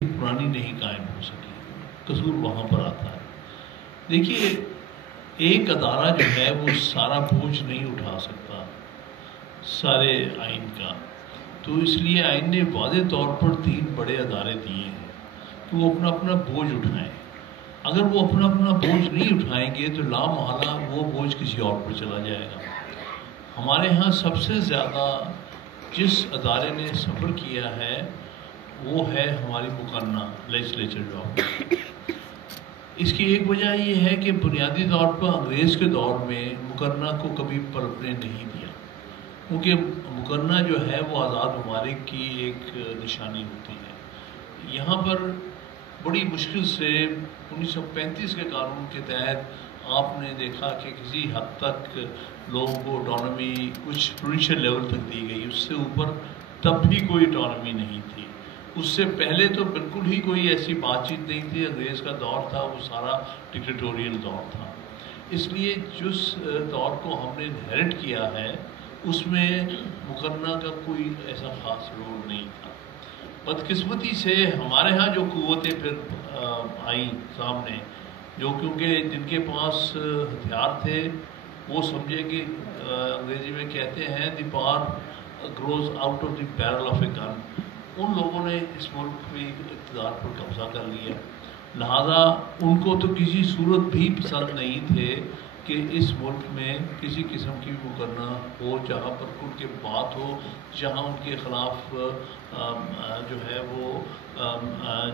पुरानी नहीं कायम हो सकी, कसूर वहाँ पर आता है। देखिए, एक अदारा जो है वो सारा बोझ नहीं उठा सकता सारे आइन का, तो इसलिए आइन ने वाज़ेह तौर पर 3 बड़े अदारे दिए हैं कि वो अपना अपना बोझ उठाएं। अगर वो अपना अपना बोझ नहीं उठाएंगे तो लामहला वो बोझ किसी और पर चला जाएगा। हमारे यहाँ सबसे ज़्यादा जिस अदारे ने सफ़र किया है वो है हमारी मुकन्ना लेजिस्लेचर जॉब। इसकी एक वजह ये है कि बुनियादी तौर पर अंग्रेज़ के दौर में मुकन्ना को कभी पलटने नहीं दिया, क्योंकि मुकन्ना जो है वो आज़ाद ममालिक की एक निशानी होती है। यहाँ पर बड़ी मुश्किल से 1935 के कानून के तहत आपने देखा कि किसी हद तक लोगों को ऑटोनॉमी कुछ प्रोविंशियल लेवल तक दी गई, उससे ऊपर तब भी कोई ऑटोनॉमी नहीं थी। उससे पहले तो बिल्कुल ही कोई ऐसी बातचीत नहीं थी। अंग्रेज़ का दौर था वो सारा डिक्टेटोरियल दौर था। इसलिए जिस दौर को हमने इनहेरिट किया है उसमें मुकन्ना का कोई ऐसा ख़ास रोल नहीं था। बदकिस्मती से हमारे यहाँ जो क़ुव्वतें फिर आई सामने, जो क्योंकि जिनके पास हथियार थे वो समझे कि अंग्रेज़ी में कहते हैं the power grows out of the barrel of a gun, उन लोगों ने इस मुल्क में इक़्तिदार पर कब्ज़ा कर लिया। लिहाजा उनको तो किसी सूरत भी पसंद नहीं थे कि इस मुल्क में किसी किस्म की मुकन्ना हो जहाँ पर खुल के बात हो, जहाँ उनके ख़िलाफ़ जो है वो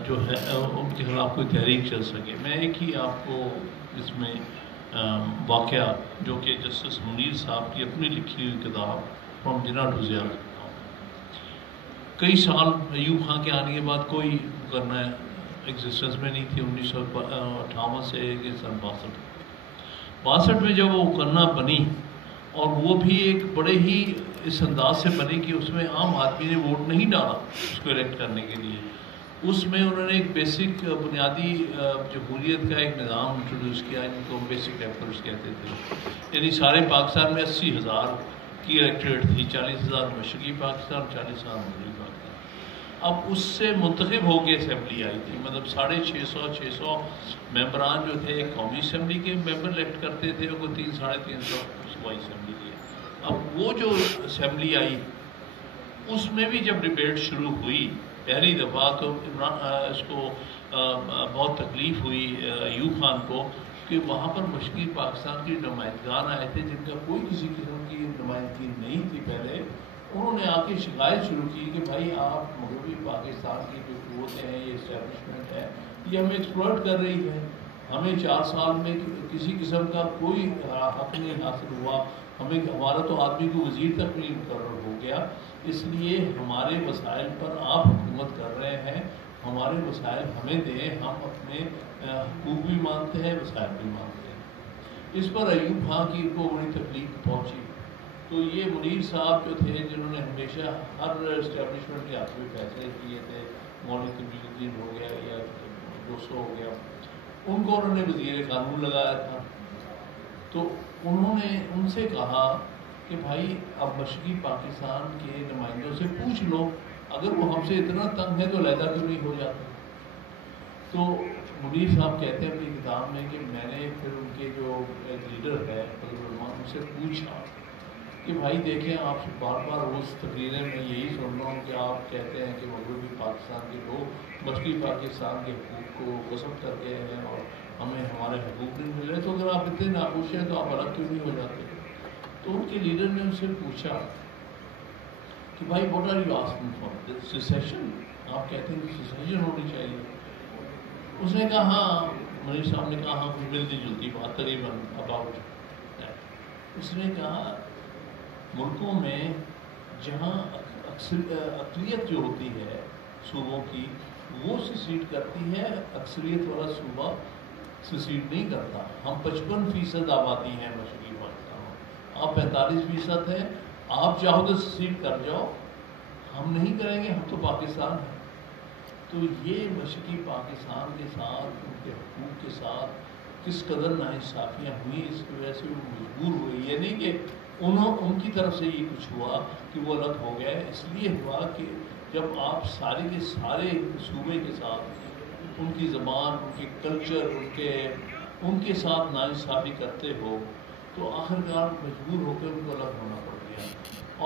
जो है उनके ख़िलाफ़ कोई तहरीक चल सके। मैं एक ही आपको इसमें वाक़या जो कि जस्टिस मुनीर साहब की अपनी लिखी हुई किताब फ्रॉम जिन्ना टू ज़िया, कई साल अयूब खां के आने के बाद कोई मुकन्ना एग्जिस्टेंस में नहीं थी। 1958 से सन 62 में जब वो मुकन्ना बनी, और वो भी एक बड़े ही इस अंदाज से बनी कि उसमें आम आदमी ने वोट नहीं डाला उसको इलेक्ट करने के लिए। उसमें उन्होंने एक बेसिक बुनियादी जमहूरियत का एक निज़ाम इंट्रोड्यूस किया जिनको बेसिक टेम्पर्स कहते थे। यानी सारे पाकिस्तान में 80,000 की इलेक्ट्रेट थी, 40,000 मशरक़ी पाकिस्तान, 40,000 मगरबी पाकिस्तान। अब उससे मुंतखब होकर असम्बली आई थी, मतलब 650 मेंबरान जो थे कौमी असम्बली के मेंबर इलेक्ट करते थे, वो 300-350 सूबाई असम्बली के। अब वो जो असम्बली आई उसमें भी जब डिबेट शुरू हुई पहली दफ़ा तो इसको बहुत तकलीफ़ हुई अयूब खान को कि वहाँ पर मशरक़ी पाकिस्तान के नुमाइंदगान आए थे जिनका कोई किसी किस्म की नुमाइंदगी नहीं थी पहले। उन्होंने आके शिकायत शुरू की कि भाई आप मगरबी पाकिस्तान की जो क़ुव्वतें हैं, ये इस्टेब्लिशमेंट है, ये हमें एक्सप्लॉइट कर रही है, हमें 4 साल में किसी किस्म का कोई हक़ नहीं हासिल हुआ, हमारा तो आदमी को वज़ीर तक नहीं मुकर्रर हो गया, इसलिए हमारे वसाइल पर आप हुकूमत कर रहे हैं, हमारे वसाइल हमें दें, हम अपने हकूक़ भी मानते हैं, वसाइल भी मानते हैं। इस पर अयूब खां की को बड़ी तकलीफ पहुँची। तो ये मुनीर साहब जो थे जिन्होंने हमेशा हर इस्टेब्लिशमेंट के हाथ में फैसले किए थे, मौलाना तकीउद्दीन हो गया या 200 हो गया, उनको उन्होंने वज़ीर कानून लगाया था। तो उन्होंने उनसे कहा कि भाई अब मशरक़ी पाकिस्तान के नुमाइंदों से पूछ लो, अगर वो हमसे इतना तंग है तो लहदा क्यों नहीं हो जाता। तो मुनीर साहब कहते हैं अपनी किताब में कि मैंने फिर उनके जो लीडर है उनसे पूछा कि भाई देखें, आप बार बार उस तकरीरें में यही सुन रहा हूँ कि आप कहते हैं कि मगरबी पाकिस्तान के लोग मशरक़ी पाकिस्तान के हकूक़ को गस्ब कर गए हैं और हमें हमारे हकूक़ नहीं मिल रहे, तो अगर आप इतने नाखुश हैं तो आप अलग क्यों नहीं हो जाते। तो उनके लीडर ने उनसे पूछा कि भाई what are you asking for, secession, आप कहते हैं सिसेशन होनी चाहिए। उसने कहा हाँ, मुनीर साहब ने कहा हाँ, मिलती जुलती बात तकरीबन अबाउट। उसने कहा मुल्कों में जहाँ अक्सरियत जो होती है सूबों की वो सिसीड करती है, अक्सरियत वाला सूबा सिसीड नहीं करता। हम 55% आबादी हैं मशरक़ी पाकिस्तान में, आप 45% हैं, आप चाहो तो सिसीड कर जाओ, हम नहीं करेंगे, हम तो पाकिस्तान हैं। तो ये मशरक़ी पाकिस्तान के साथ उनके हकूक़ के साथ किस कदर नाइंसाफ़ियाँ हुई, इसकी वजह से वो मजबूर हुए। ये नहीं कि उनकी तरफ से ये कुछ हुआ कि वो अलग हो गए, इसलिए हुआ कि جب آپ سارے کے سارے صوبے کے ساتھ ان کی زبان، ان کے کلچر، ان کے ساتھ ناانصافی کرتے ہو تو آخرکار مجبور ہو کے ان کو الگ ہونا پڑ گیا.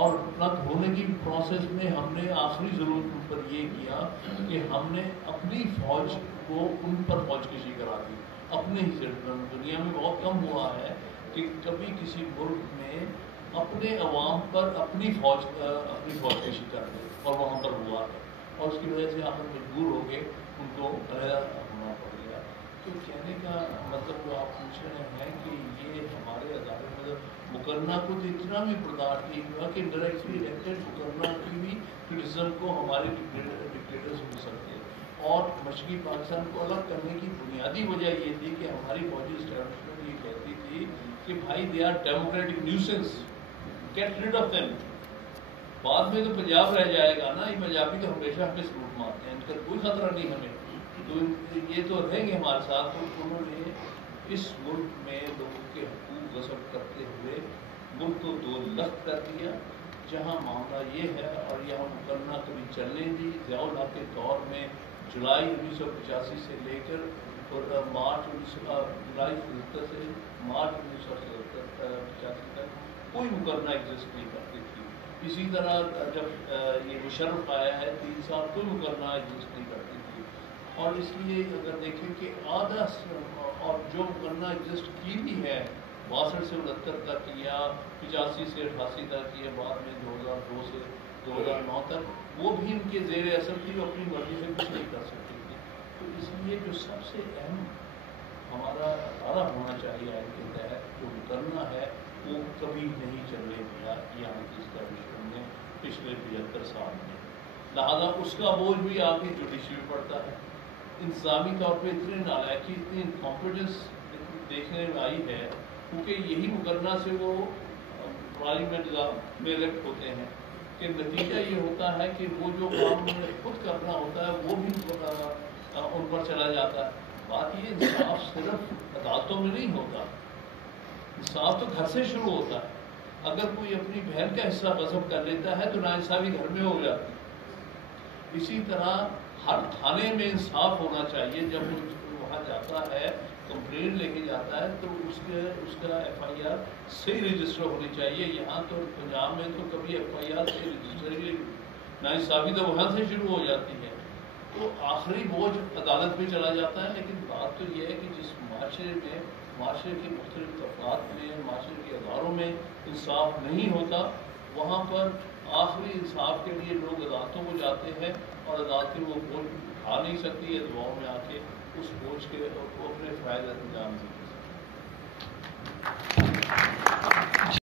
اور الگ ہونے کی پروسیس میں ہم نے آخری ضرورت پر یہ کیا کہ ہم نے اپنی فوج کو ان پر فوج کشی کرا دی. اپنے ہی سٹیزن، دنیا میں بہت کم ہوا ہے کہ کبھی کسی ملک میں اپنے عوام پر اپنی فوج کشی کر دے، اور وہاں پر ہوا ہے. اور اس کی وجہ سے آخر مجبور ہو کے ان کو علیحدہ ہونا پڑ گیا. تو کہنے کا مطلب جو آپ پوچھ رہے ہیں کہ یہ ہمارے ادارے مقرنہ کو تو اتنا بھی برداشت نہیں ہوا کہ ڈائریکٹلی الیکٹڈ مقرنہ کی بھی کرٹیسزم کو ہمارے ڈکٹیٹرز مل سکتے. اور مشرقی پاکستان کو الگ کرنے کی بنیادی وجہ یہ تھی کہ ہماری فوجی اسٹیبلشمنٹ یہ کہتی تھی کہ بھائی they are democratic nuisance, get rid of them. بعد میں تو پنجاب رہ جائے گا نا، یہ پنجابی تو ہمیشہ ہمیں سلوٹ مارتے ہیں، ان کا کوئی خطرہ نہیں ہمیں، تو یہ تو رہیں گے ہمارے ساتھ. تو انہوں نے اس ملک میں لوگوں کے حقوق غصب کرتے ہوئے ملک کو دو لخت کر دیا. جہاں معاملہ یہ ہے، اور یہاں مقرنہ کبھی چلنے دی. ضیاء الحق کے دور میں جولائی 1985 سے لے کر مارچ 1975 سے مارچ 1985 تک کوئی مقرنہ ایگزسٹ نہیں کرتی تھی. اسی طرح جب یہ مشرف آیا ہے 3 سال، کوئی مقرنہ ایگزسٹ نہیں کرتی تھی. اور اس لیے اگر دیکھیں کہ آدھا اور جو مقرنہ ایگزسٹ کی بھی ہے 62 سے 69 تک یا 85 سے 88 تک، یا بعد میں 2002 سے 2009 تک، وہ بھی ان کے زیر اثر تھی، وہ اپنی مرضی سے کچھ نہیں کر سکتی تھی. تو اس لیے جو سب سے اہم ہمارا ادارہ ہونا چاہیے آئین کے تحت جو مقرنہ ہے، وہ کبھی نہیں چلنے دیا یہاں کی اسٹیبلشمنٹ نے پچھلے 75 سال میں. لہٰذا اس کا بوجھ بھی آگے جوڈیشری میں پڑتا ہے. انتظامی طور پہ اتنے نالائکی، اتنی انکمپیٹنس دیکھنے میں آئی ہے، کیونکہ یہی مقرنہ سے وہ پارلیمنٹ میں الیکٹ ہوتے ہیں، کہ نتیجہ یہ ہوتا ہے کہ وہ جو کام انہیں خود کرنا ہوتا ہے وہ بھی ان پر چلا جاتا ہے. بات یہ انصاف صرف عدالتوں میں نہیں ہوتا، انصاف تو گھر سے شروع ہوتا ہے. اگر کوئی اپنی بہن کا حصہ غصب کر لیتا ہے تو ناانصافی گھر میں ہو جاتی ہے. اسی طرح ہر تھانے میں انصاف ہونا چاہیے. جب وہاں جاتا ہے کمپلین لے کے جاتا ہے تو اس کا FIR صحیح رجسٹر ہونی چاہیے. یہاں تو پنجاب میں تو کبھی FIR صحیح رجسٹر ہی ناانصافی تو وہاں سے شروع ہو جاتی ہے. تو آخری بوجھ عدالت میں چلا جاتا ہے. لیکن بات تو یہ ہے کہ جس معاشرے کے مختلف طبقات میں، معاشرے کے اداروں میں انصاف نہیں ہوتا، وہاں پر آخری انصاف کے لیے لوگ عدالتوں کو جاتے ہیں، اور عدالتیں وہ بوجھ اٹھا نہیں سکتی ہے، دباؤ میں آ کے اس بوجھ کے اپنے فائدہ انجام دیتے ہیں.